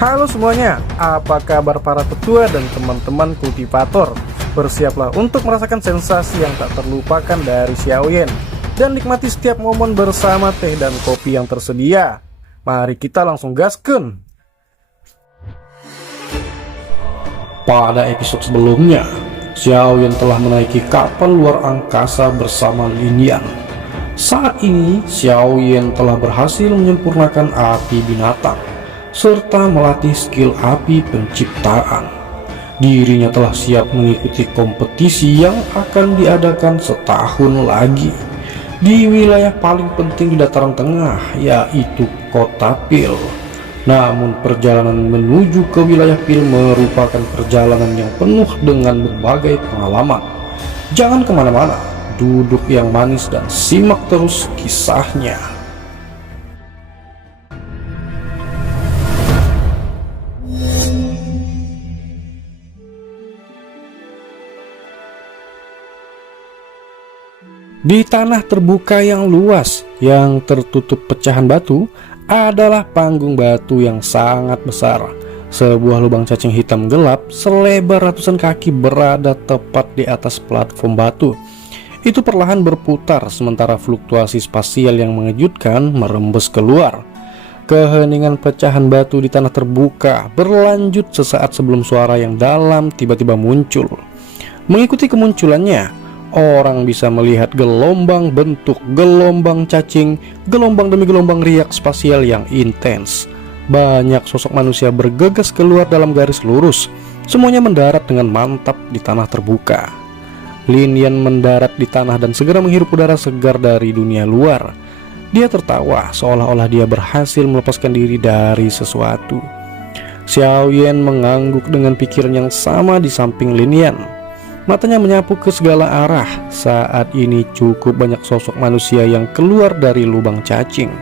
Halo semuanya, apa kabar para petua dan teman-teman kultivator? Bersiaplah untuk merasakan sensasi yang tak terlupakan dari Xiaoyan dan nikmati setiap momen bersama teh dan kopi yang tersedia. Mari kita langsung gaskeun. Pada episode sebelumnya, Xiaoyan telah menaiki kapal luar angkasa bersama Lin Yan. Saat ini, Xiaoyan telah berhasil menyempurnakan api binatang serta melatih skill api penciptaan. Dirinya telah siap mengikuti kompetisi yang akan diadakan setahun lagi di wilayah paling penting di dataran tengah, yaitu Kota Pil. Namun perjalanan menuju ke wilayah Pil merupakan perjalanan yang penuh dengan berbagai pengalaman. Jangan kemana-mana, duduk yang manis dan simak terus kisahnya. Di tanah terbuka yang luas yang tertutup pecahan batu adalah panggung batu yang sangat besar. Sebuah lubang cacing hitam gelap selebar ratusan kaki berada tepat di atas platform batu. Itu perlahan berputar sementara fluktuasi spasial yang mengejutkan merembes keluar. Keheningan pecahan batu di tanah terbuka berlanjut sesaat sebelum suara yang dalam tiba-tiba muncul. Mengikuti kemunculannya, orang bisa melihat gelombang bentuk, gelombang cacing, gelombang demi gelombang riak spasial yang intens. Banyak sosok manusia bergegas keluar dalam garis lurus. Semuanya mendarat dengan mantap di tanah terbuka. Lin Yan mendarat di tanah dan segera menghirup udara segar dari dunia luar. Dia tertawa seolah-olah dia berhasil melepaskan diri dari sesuatu. Xiaoyan mengangguk dengan pikiran yang sama di samping Lin Yan. Matanya menyapu ke segala arah. Saat ini cukup banyak sosok manusia yang keluar dari lubang cacing.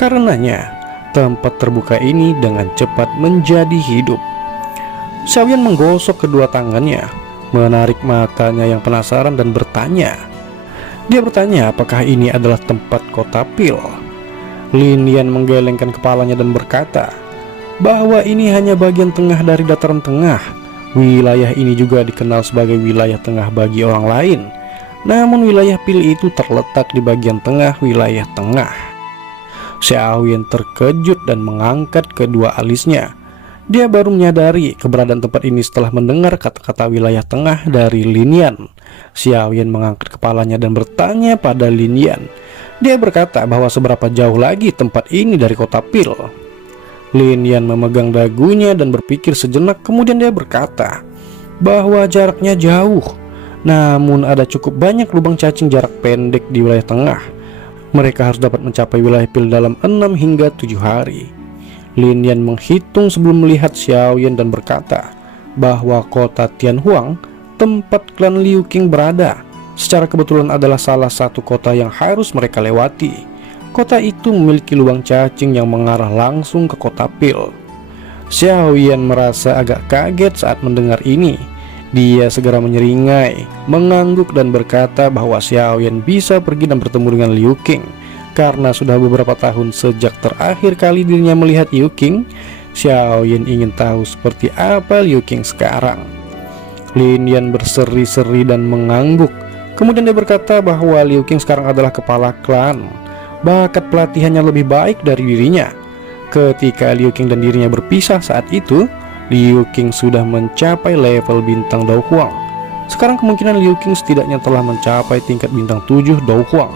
Karenanya, tempat terbuka ini dengan cepat menjadi hidup. Xiaoyan menggosok kedua tangannya, menarik matanya yang penasaran dan bertanya. Dia bertanya apakah ini adalah tempat Kota Pil. Lin Yan menggelengkan kepalanya dan berkata bahwa ini hanya bagian tengah dari dataran tengah. Wilayah ini juga dikenal sebagai wilayah tengah bagi orang lain. Namun wilayah Pil itu terletak di bagian tengah wilayah tengah. Xiaoyan terkejut dan mengangkat kedua alisnya. Dia baru menyadari keberadaan tempat ini setelah mendengar kata-kata wilayah tengah dari Lin Yan. Xiaoyan mengangkat kepalanya dan bertanya pada Lin Yan. Dia berkata bahwa seberapa jauh lagi tempat ini dari Kota Pil. Lin Yan memegang dagunya dan berpikir sejenak, kemudian dia berkata bahwa jaraknya jauh. Namun ada cukup banyak lubang cacing jarak pendek di wilayah tengah. Mereka harus dapat mencapai wilayah Pil dalam 6 hingga 7 hari. Lin Yan menghitung sebelum melihat Xiaoyan dan berkata bahwa kota Tianhuang, tempat klan Liu Qing berada, secara kebetulan adalah salah satu kota yang harus mereka lewati. Kota itu memiliki lubang cacing yang mengarah langsung ke Kota Pil. Xiaoyan merasa agak kaget saat mendengar ini. Dia segera menyeringai, mengangguk dan berkata bahwa Xiaoyan bisa pergi dan bertemu dengan Liu Qing. Karena sudah beberapa tahun sejak terakhir kali dirinya melihat Liu Qing, Xiaoyan ingin tahu seperti apa Liu Qing sekarang. Lin Yan berseri-seri dan mengangguk. Kemudian dia berkata bahwa Liu Qing sekarang adalah kepala klan. Bakat pelatihannya lebih baik dari dirinya. Ketika Liu Qing dan dirinya berpisah saat itu, Liu Qing sudah mencapai level bintang Dao Huang. Sekarang kemungkinan Liu Qing setidaknya telah mencapai tingkat bintang 7 Dao Huang.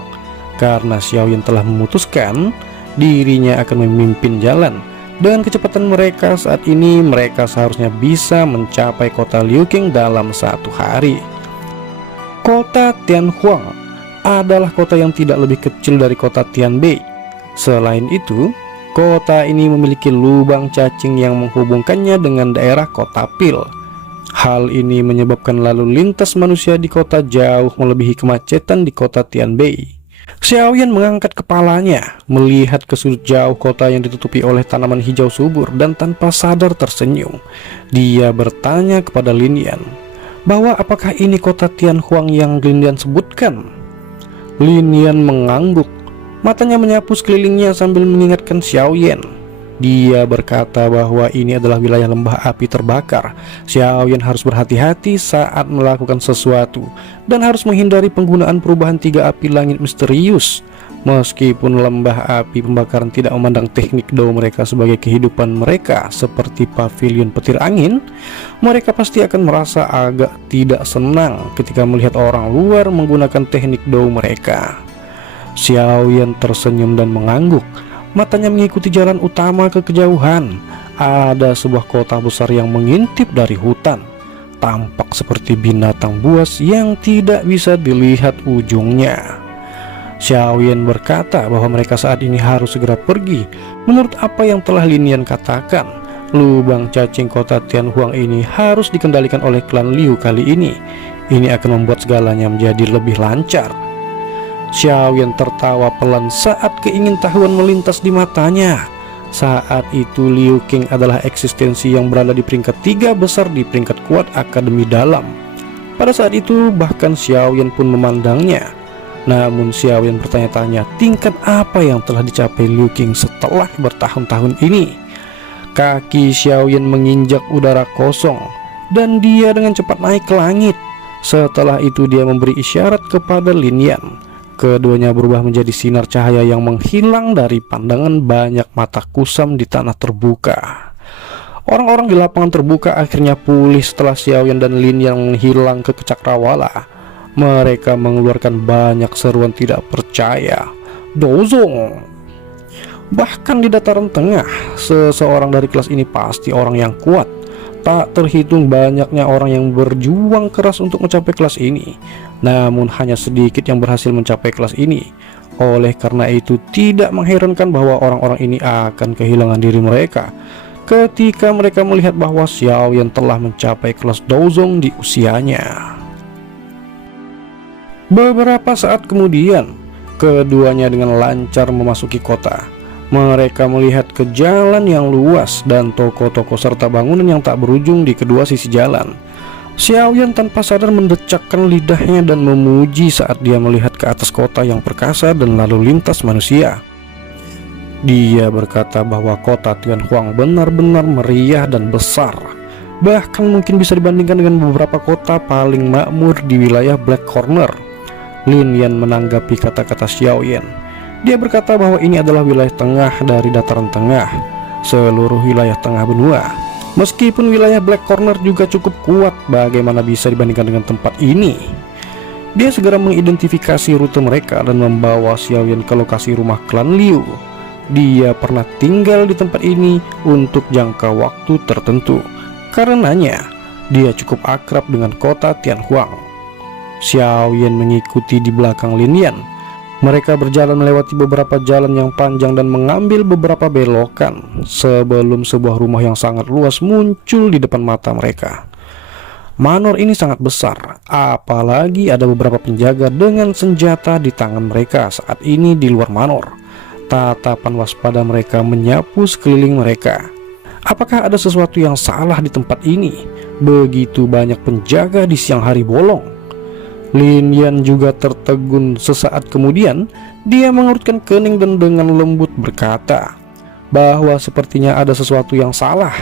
Karena Xiaoyan telah memutuskan dirinya akan memimpin jalan. Dengan kecepatan mereka saat ini, mereka seharusnya bisa mencapai kota Liu Qing dalam 1 hari. Kota Tianhuang adalah kota yang tidak lebih kecil dari kota Tianbei. Selain itu, kota ini memiliki lubang cacing yang menghubungkannya dengan daerah Kota Pil. Hal ini menyebabkan lalu lintas manusia di kota jauh melebihi kemacetan di kota Tianbei. Xiaoyan mengangkat kepalanya, melihat ke sudut jauh kota yang ditutupi oleh tanaman hijau subur dan tanpa sadar tersenyum. Dia bertanya kepada Lin Yan bahwa apakah ini kota Tianhuang yang Lin Yan sebutkan. Lin Yan mengangguk, matanya menyapu sekelilingnya sambil mengingatkan Xiaoyan Dia berkata bahwa ini adalah wilayah lembah api terbakar. Xiaoyan harus berhati-hati saat melakukan sesuatu dan harus menghindari penggunaan perubahan 3 api langit misterius. Meskipun lembah api pembakaran tidak memandang teknik Dao mereka sebagai kehidupan mereka seperti pavilion petir angin, mereka pasti akan merasa agak tidak senang ketika melihat orang luar menggunakan teknik Dao mereka. Xiaoyan tersenyum dan mengangguk. Matanya mengikuti jalan utama ke kejauhan. Ada sebuah kota besar yang mengintip dari hutan. Tampak seperti binatang buas yang tidak bisa dilihat ujungnya. Xiaoyan berkata bahwa mereka saat ini harus segera pergi. Menurut apa yang telah Lin Yan katakan, lubang cacing kota Tianhuang ini harus dikendalikan oleh klan Liu kali ini. Ini akan membuat segalanya menjadi lebih lancar. Xiaoyan tertawa pelan saat keingintahuan melintas di matanya. Saat itu Liu King adalah eksistensi yang berada di peringkat 3 besar di peringkat kuat Akademi Dalam. Pada saat itu bahkan Xiaoyan pun memandangnya. Namun Xiaoyan bertanya-tanya tingkat apa yang telah dicapai Liu King setelah bertahun-tahun ini. Kaki Xiaoyan menginjak udara kosong dan dia dengan cepat naik ke langit. Setelah itu dia memberi isyarat kepada Lin Yan. Keduanya berubah menjadi sinar cahaya yang menghilang dari pandangan banyak mata kusam di tanah terbuka. Orang-orang di lapangan terbuka akhirnya pulih setelah Xiaoyan dan Lin yang menghilang ke cakrawala. Mereka mengeluarkan banyak seruan tidak percaya. Dozong! Bahkan di dataran tengah, seseorang dari kelas ini pasti orang yang kuat. Tak terhitung banyaknya orang yang berjuang keras untuk mencapai kelas ini, namun hanya sedikit yang berhasil mencapai kelas ini. Oleh karena itu tidak mengherankan bahwa orang-orang ini akan kehilangan diri mereka ketika mereka melihat bahwa Xiaoyan telah mencapai kelas Dozong di usianya. Beberapa saat kemudian, keduanya dengan lancar memasuki kota. Mereka melihat ke jalan yang luas dan toko-toko serta bangunan yang tak berujung di kedua sisi jalan. Xiaoyan tanpa sadar mendecakkan lidahnya dan memuji saat dia melihat ke atas kota yang perkasa dan lalu lintas manusia. Dia berkata bahwa kota Tianhuang benar-benar meriah dan besar. Bahkan mungkin bisa dibandingkan dengan beberapa kota paling makmur di wilayah Black Corner. Lin Yan menanggapi kata-kata Xiaoyan. Dia berkata bahwa ini adalah wilayah tengah dari dataran tengah, seluruh wilayah tengah benua. Meskipun wilayah Black Corner juga cukup kuat, bagaimana bisa dibandingkan dengan tempat ini? Dia segera mengidentifikasi rute mereka dan membawa Xiaoyan ke lokasi rumah klan Liu. Dia pernah tinggal di tempat ini untuk jangka waktu tertentu. Karenanya, dia cukup akrab dengan kota Tianhuang. Xiaoyan mengikuti di belakang Lin Yan. Mereka berjalan melewati beberapa jalan yang panjang dan mengambil beberapa belokan sebelum sebuah rumah yang sangat luas muncul di depan mata mereka. Manor ini sangat besar, apalagi ada beberapa penjaga dengan senjata di tangan mereka saat ini di luar manor. Tatapan waspada mereka menyapu sekeliling mereka. Apakah ada sesuatu yang salah di tempat ini? Begitu banyak penjaga di siang hari bolong. Lin Yan juga tertegun sesaat kemudian. Dia mengerutkan kening dan dengan lembut berkata bahwa sepertinya ada sesuatu yang salah.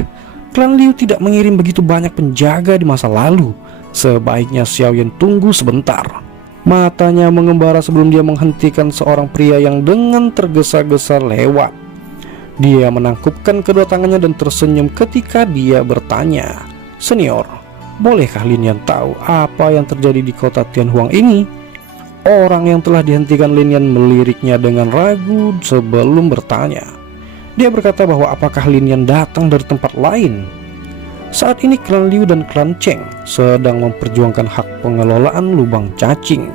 Klan Liu tidak mengirim begitu banyak penjaga di masa lalu. Sebaiknya Xiaoyan tunggu sebentar. Matanya mengembara sebelum dia menghentikan seorang pria yang dengan tergesa-gesa lewat. Dia menangkupkan kedua tangannya dan tersenyum ketika dia bertanya, "Senior, bolehkah Lin Yan tahu apa yang terjadi di kota Tianhuang ini?" Orang yang telah dihentikan Lin Yan meliriknya dengan ragu sebelum bertanya. Dia berkata bahwa apakah Lin Yan datang dari tempat lain. Saat ini klan Liu dan klan Cheng sedang memperjuangkan hak pengelolaan lubang cacing.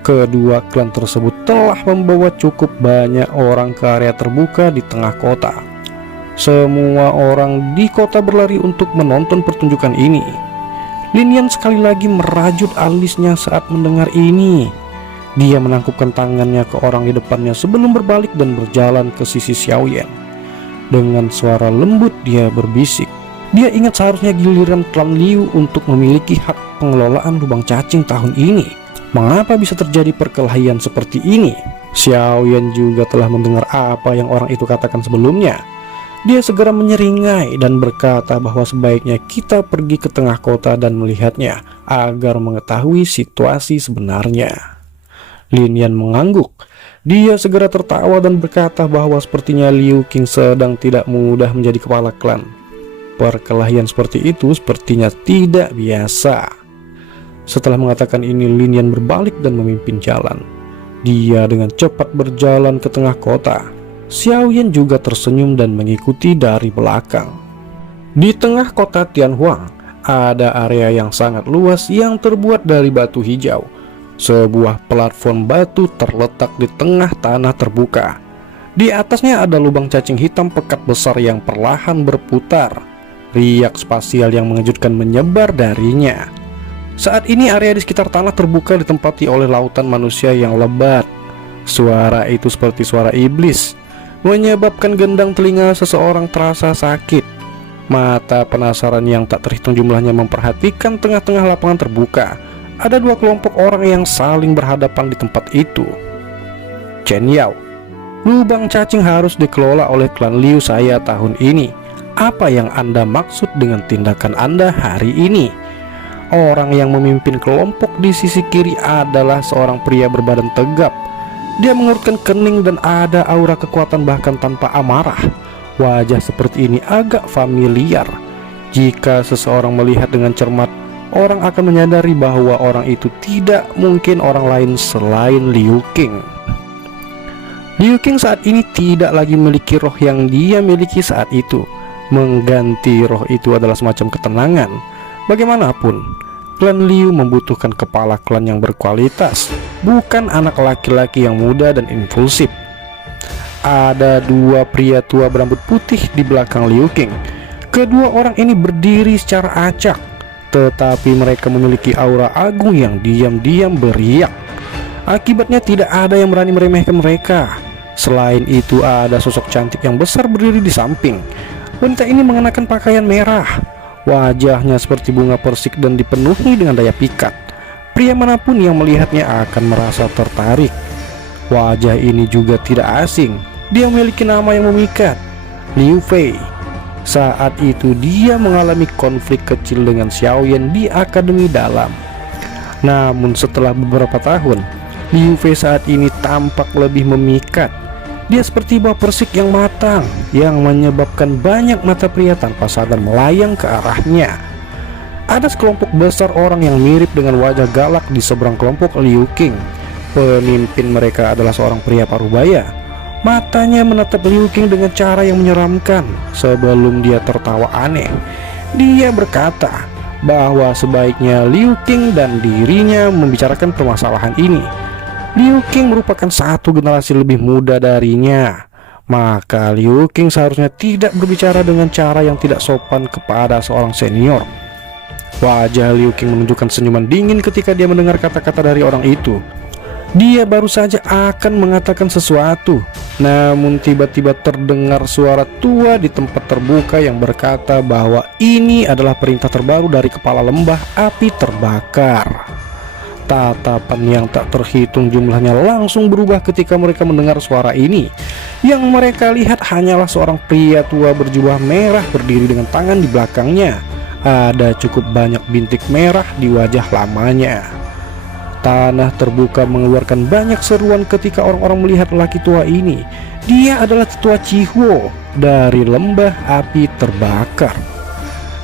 Kedua klan tersebut telah membawa cukup banyak orang ke area terbuka di tengah kota. Semua orang di kota berlari untuk menonton pertunjukan ini. Lin Yan sekali lagi merajut alisnya saat mendengar ini. Dia menangkupkan tangannya ke orang di depannya sebelum berbalik dan berjalan ke sisi Xiaoyan. Dengan suara lembut dia berbisik. Dia ingat seharusnya giliran klan Liu untuk memiliki hak pengelolaan lubang cacing tahun ini. Mengapa bisa terjadi perkelahian seperti ini? Xiaoyan juga telah mendengar apa yang orang itu katakan sebelumnya. Dia segera menyeringai dan berkata bahwa sebaiknya kita pergi ke tengah kota dan melihatnya agar mengetahui situasi sebenarnya. Lin Yan mengangguk. Dia segera tertawa dan berkata bahwa sepertinya Liu Qing sedang tidak mudah menjadi kepala klan. Perkelahian seperti itu sepertinya tidak biasa. Setelah mengatakan ini, Lin Yan berbalik dan memimpin jalan. Dia dengan cepat berjalan ke tengah kota. Xiao Yan juga tersenyum dan mengikuti dari belakang. Di tengah kota Tianhuang, ada area yang sangat luas yang terbuat dari batu hijau. Sebuah platform batu terletak di tengah tanah terbuka. Di atasnya ada lubang cacing hitam pekat besar yang perlahan berputar. Riak spasial yang mengejutkan menyebar darinya. Saat ini area di sekitar tanah terbuka ditempati oleh lautan manusia yang lebat. Suara itu seperti suara iblis, menyebabkan gendang telinga seseorang terasa sakit. Mata penasaran yang tak terhitung jumlahnya memperhatikan tengah-tengah lapangan terbuka. Ada dua kelompok orang yang saling berhadapan di tempat itu. Chen Yao, lubang cacing harus dikelola oleh klan Liu saya tahun ini. Apa yang Anda maksud dengan tindakan Anda hari ini? Orang yang memimpin kelompok di sisi kiri adalah seorang pria berbadan tegap. Dia mengerutkan kening dan ada aura kekuatan bahkan tanpa amarah. Wajah seperti ini agak familiar. Jika seseorang melihat dengan cermat, orang akan menyadari bahwa orang itu tidak mungkin orang lain selain Liu Qing. Liu Qing saat ini tidak lagi memiliki roh yang dia miliki saat itu. Mengganti roh itu adalah semacam ketenangan. Bagaimanapun, klan Liu membutuhkan kepala klan yang berkualitas, bukan anak laki-laki yang muda dan impulsif. Ada dua pria tua berambut putih di belakang Liu Qing. Kedua orang ini berdiri secara acak, tetapi mereka memiliki aura agung yang diam-diam beriak. Akibatnya tidak ada yang berani meremehkan mereka. Selain itu, ada sosok cantik yang besar berdiri di samping. Wanita ini mengenakan pakaian merah. Wajahnya seperti bunga persik dan dipenuhi dengan daya pikat. Pria manapun yang melihatnya akan merasa tertarik. Wajah ini juga tidak asing. Dia memiliki nama yang memikat, Liu Fei. Saat itu dia mengalami konflik kecil dengan Xiao Yan di Akademi Dalam. Namun setelah beberapa tahun, Liu Fei saat ini tampak lebih memikat. Dia seperti buah persik yang matang, yang menyebabkan banyak mata pria tanpa sadar melayang ke arahnya. Ada sekelompok besar orang yang mirip dengan wajah galak di seberang kelompok Liu Qing. Pemimpin mereka adalah seorang pria parubaya. Matanya menatap Liu Qing dengan cara yang menyeramkan. Sebelum dia tertawa aneh, dia berkata bahwa sebaiknya Liu Qing dan dirinya membicarakan permasalahan ini. Liu Qing merupakan satu generasi lebih muda darinya. Maka Liu Qing seharusnya tidak berbicara dengan cara yang tidak sopan kepada seorang senior. Wajah Liu Qing menunjukkan senyuman dingin ketika dia mendengar kata-kata dari orang itu. Dia baru saja akan mengatakan sesuatu, namun tiba-tiba terdengar suara tua di tempat terbuka yang berkata bahwa ini adalah perintah terbaru dari kepala lembah api terbakar. Tatapan yang tak terhitung jumlahnya langsung berubah ketika mereka mendengar suara ini. Yang mereka lihat hanyalah seorang pria tua berjubah merah berdiri dengan tangan di belakangnya. Ada cukup banyak bintik merah di wajah lamanya. Tanah terbuka mengeluarkan banyak seruan ketika orang-orang melihat lelaki tua ini. Dia adalah tetua Chihuo dari lembah api terbakar.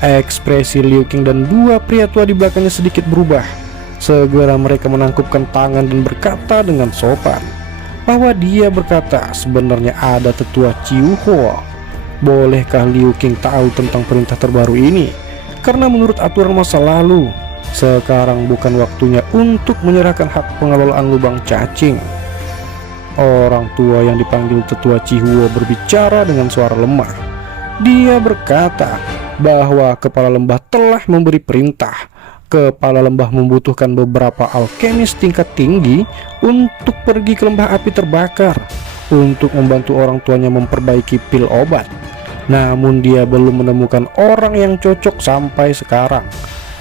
Ekspresi Liu Qing dan dua pria tua di belakangnya sedikit berubah. Segera mereka menangkupkan tangan dan berkata dengan sopan bahwa dia berkata sebenarnya ada tetua Chihuo. Bolehkah Liu Qing tahu tentang perintah terbaru ini? Karena menurut aturan masa lalu, sekarang bukan waktunya untuk menyerahkan hak pengelolaan lubang cacing. Orang tua yang dipanggil tetua Chihuo berbicara dengan suara lemah. Dia berkata bahwa kepala lembah telah memberi perintah. Kepala lembah membutuhkan beberapa alkemis tingkat tinggi untuk pergi ke lembah api terbakar untuk membantu orang tuanya memperbaiki pil obat. Namun dia belum menemukan orang yang cocok sampai sekarang.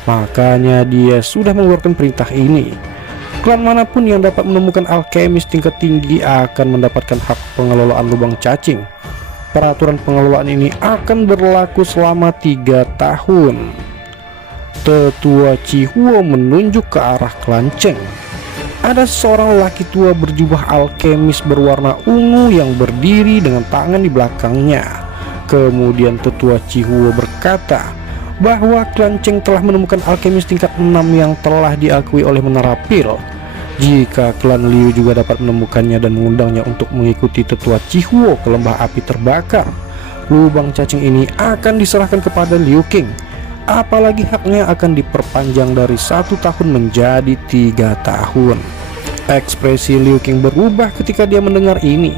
Makanya dia sudah mengeluarkan perintah ini. Klan manapun yang dapat menemukan alkemis tingkat tinggi akan mendapatkan hak pengelolaan lubang cacing. Peraturan pengelolaan ini akan berlaku selama 3 tahun. Tetua Cihuo menunjuk ke arah klan Cheng. Ada seorang lelaki tua berjubah alkemis berwarna ungu yang berdiri dengan tangan di belakangnya. Kemudian Tetua Cihuo berkata bahwa klan Cheng telah menemukan alkemis tingkat 6 yang telah diakui oleh Menara Pil. Jika klan Liu juga dapat menemukannya dan mengundangnya untuk mengikuti Tetua Cihuo ke lembah api terbakar, lubang cacing ini akan diserahkan kepada Liu Qing. Apalagi haknya akan diperpanjang dari 1 tahun menjadi 3 tahun. Ekspresi Liu Qing berubah ketika dia mendengar ini.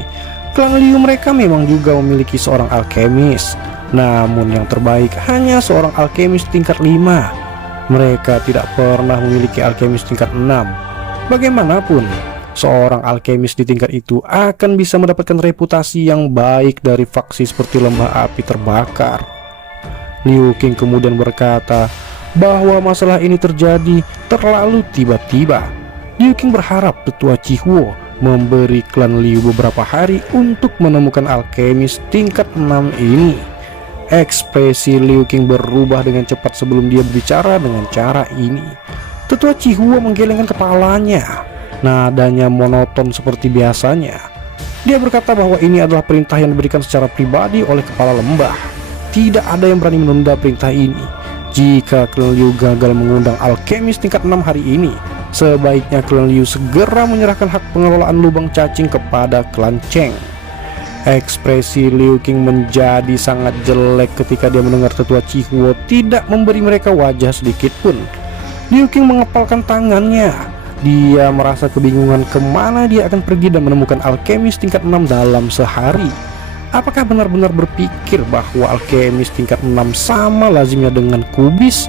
Klan Liu mereka memang juga memiliki seorang alkemis, namun yang terbaik hanya seorang alkemis tingkat 5. Mereka tidak pernah memiliki alkemis tingkat 6. Bagaimanapun, seorang alkemis di tingkat itu akan bisa mendapatkan reputasi yang baik dari faksi seperti lembah api terbakar. Liu Qing kemudian berkata bahwa masalah ini terjadi terlalu tiba-tiba. Liu Qing berharap Tetua Cihuo memberi klan Liu beberapa hari untuk menemukan alkemis tingkat 6 ini. Ekspresi Liu Qing berubah dengan cepat sebelum dia berbicara dengan cara ini. Tetua Cihuo menggelengkan kepalanya. Nadanya monoton seperti biasanya. Dia berkata bahwa ini adalah perintah yang diberikan secara pribadi oleh kepala lembah. Tidak ada yang berani menunda perintah ini. Jika klan Liu gagal mengundang alkemis tingkat 6 hari ini, sebaiknya klan Liu segera menyerahkan hak pengelolaan lubang cacing kepada klan Cheng. Ekspresi Liu Qing menjadi sangat jelek ketika dia mendengar Tetua Cihuo tidak memberi mereka wajah sedikit pun. Liu Qing mengepalkan tangannya. Dia merasa kebingungan kemana dia akan pergi dan menemukan alkemis tingkat 6 dalam sehari. Apakah benar-benar berpikir bahwa alkemis tingkat 6 sama lazimnya dengan kubis?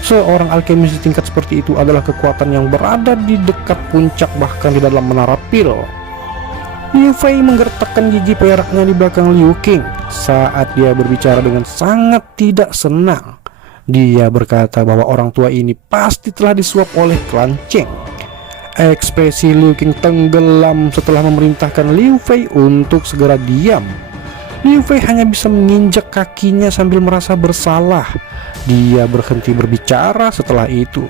Seorang alkemis di tingkat seperti itu adalah kekuatan yang berada di dekat puncak, bahkan di dalam Menara Pil. Liu Fei menggertakkan gigi peraknya di belakang Liu Qing saat dia berbicara dengan sangat tidak senang. Dia berkata bahwa orang tua ini pasti telah disuap oleh klan Cheng. Ekspresi Liu Qing tenggelam setelah memerintahkan Liu Fei untuk segera diam. Liu Fei hanya bisa menginjak kakinya sambil merasa bersalah. Dia berhenti berbicara setelah itu.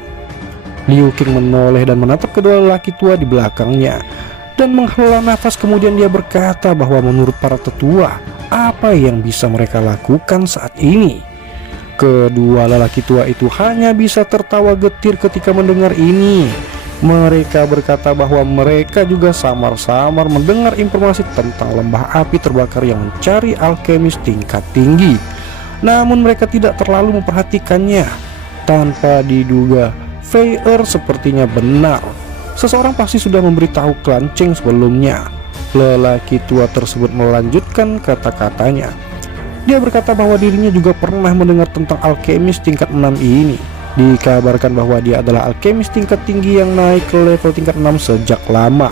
Liu Qing menoleh dan menatap kedua lelaki tua di belakangnya dan menghela nafas. Kemudian dia berkata bahwa menurut para tetua, apa yang bisa mereka lakukan saat ini? Kedua lelaki tua itu hanya bisa tertawa getir ketika mendengar ini. Mereka berkata bahwa mereka juga samar-samar mendengar informasi tentang lembah api terbakar yang mencari alkemis tingkat tinggi. Namun mereka tidak terlalu memperhatikannya. Tanpa diduga, Fei sepertinya benar. Seseorang pasti sudah memberitahu klan Cheng sebelumnya. Lelaki tua tersebut melanjutkan kata-katanya. Dia berkata bahwa dirinya juga pernah mendengar tentang alkemis tingkat 6 ini. Dikabarkan bahwa dia adalah alkemis tingkat tinggi yang naik ke level tingkat 6 sejak lama.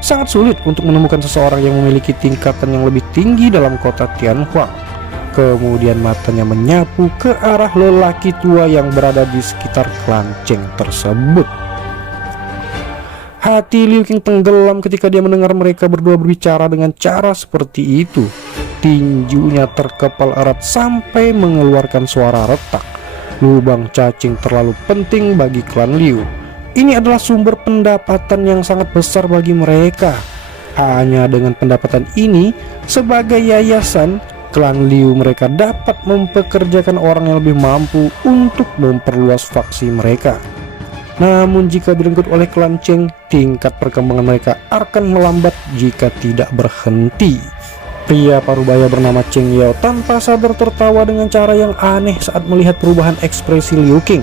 Sangat sulit untuk menemukan seseorang yang memiliki tingkatan yang lebih tinggi dalam kota Tianhuang. Kemudian matanya menyapu ke arah lelaki tua yang berada di sekitar klan Cheng tersebut. Hati Liu Qing tenggelam ketika dia mendengar mereka berdua berbicara dengan cara seperti itu. Tinjunya terkepal erat sampai mengeluarkan suara retak. Lubang cacing terlalu penting bagi klan Liu. Ini adalah sumber pendapatan yang sangat besar bagi mereka. Hanya dengan pendapatan ini, sebagai yayasan, klan Liu mereka dapat mempekerjakan orang yang lebih mampu untuk memperluas faksi mereka. Namun jika direnggut oleh klan Cheng, tingkat perkembangan mereka akan melambat jika tidak berhenti. Pria parubaya bernama Cheng Yao tanpa sadar tertawa dengan cara yang aneh saat melihat perubahan ekspresi Liu Qing.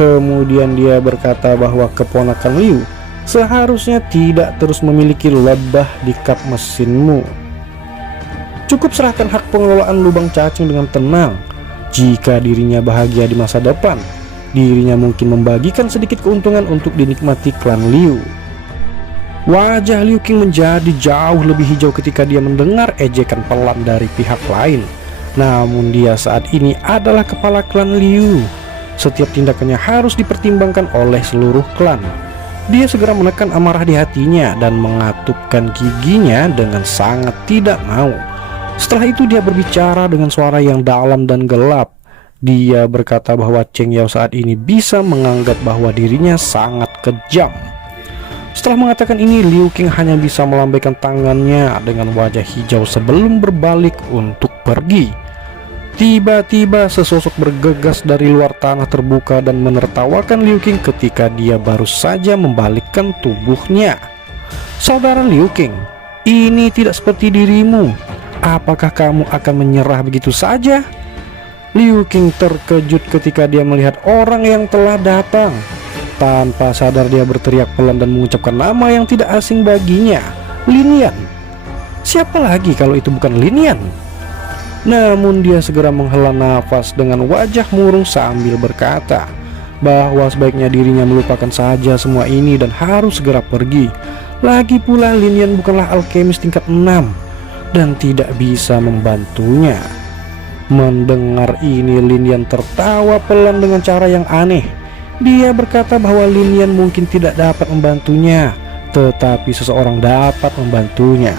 Kemudian dia berkata bahwa keponakan Liu seharusnya tidak terus memiliki lebah di kap mesinmu. Cukup serahkan hak pengelolaan lubang cacing dengan tenang. Jika dirinya bahagia di masa depan, dirinya mungkin membagikan sedikit keuntungan untuk dinikmati klan Liu. Wajah Liu Qing menjadi jauh lebih hijau ketika dia mendengar ejekan pelan dari pihak lain. Namun dia saat ini adalah kepala klan Liu. Setiap tindakannya harus dipertimbangkan oleh seluruh klan. Dia segera menekan amarah di hatinya dan mengatupkan giginya dengan sangat tidak mau. Setelah itu dia berbicara dengan suara yang dalam dan gelap. Dia berkata bahwa Cheng Yao saat ini bisa menganggap bahwa dirinya sangat kejam. Setelah mengatakan ini, Liu Qing hanya bisa melambaikan tangannya dengan wajah hijau sebelum berbalik untuk pergi. Tiba-tiba sesosok bergegas dari luar tanah terbuka dan menertawakan Liu Qing ketika dia baru saja membalikkan tubuhnya. Saudara Liu Qing, ini tidak seperti dirimu. Apakah kamu akan menyerah begitu saja? Liu Qing terkejut ketika dia melihat orang yang telah datang. Tanpa sadar dia berteriak pelan dan mengucapkan nama yang tidak asing baginya, Lin Yan. Siapa lagi kalau itu bukan Lin Yan? Namun dia segera menghela nafas dengan wajah murung sambil berkata bahwa sebaiknya dirinya melupakan saja semua ini dan harus segera pergi. Lagi pula Lin Yan bukanlah alkemis tingkat 6 dan tidak bisa membantunya. Mendengar ini, Lin Yan tertawa pelan dengan cara yang aneh. Dia berkata bahwa Lin Yan mungkin tidak dapat membantunya, tetapi seseorang dapat membantunya.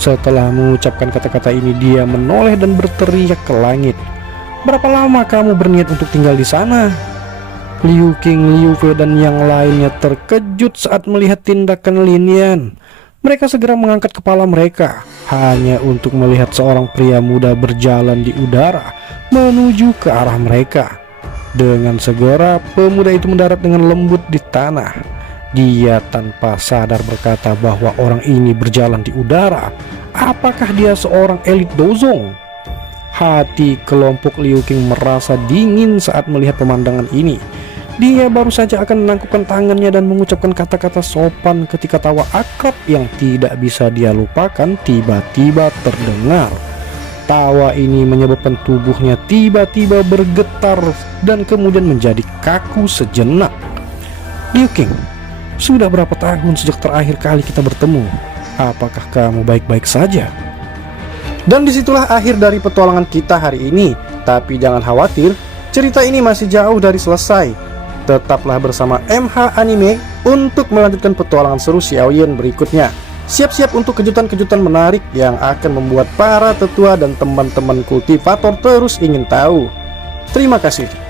Setelah mengucapkan kata-kata ini, dia menoleh dan berteriak ke langit. Berapa lama kamu berniat untuk tinggal di sana? Liu Qing, Liu Fei dan yang lainnya terkejut saat melihat tindakan Lin Yan. Mereka segera mengangkat kepala mereka hanya untuk melihat seorang pria muda berjalan di udara menuju ke arah mereka. Dengan segera pemuda itu mendarat dengan lembut di tanah. Dia tanpa sadar berkata bahwa orang ini berjalan di udara. Apakah dia seorang elit Dozong? Hati kelompok Liu Qing merasa dingin saat melihat pemandangan ini. Dia baru saja akan menangkupkan tangannya dan mengucapkan kata-kata sopan ketika tawa akrab yang tidak bisa dia lupakan tiba-tiba terdengar. Tawa ini menyebabkan tubuhnya tiba-tiba bergetar dan kemudian menjadi kaku sejenak. Liu Qing, sudah berapa tahun sejak terakhir kali kita bertemu? Apakah kamu baik-baik saja? Dan disitulah akhir dari petualangan kita hari ini. Tapi jangan khawatir, cerita ini masih jauh dari selesai. Tetaplah bersama MH Anime untuk melanjutkan petualangan seru Xiaoyan berikutnya. Siap-siap untuk kejutan-kejutan menarik yang akan membuat para tetua dan teman-teman kultivator terus ingin tahu. Terima kasih.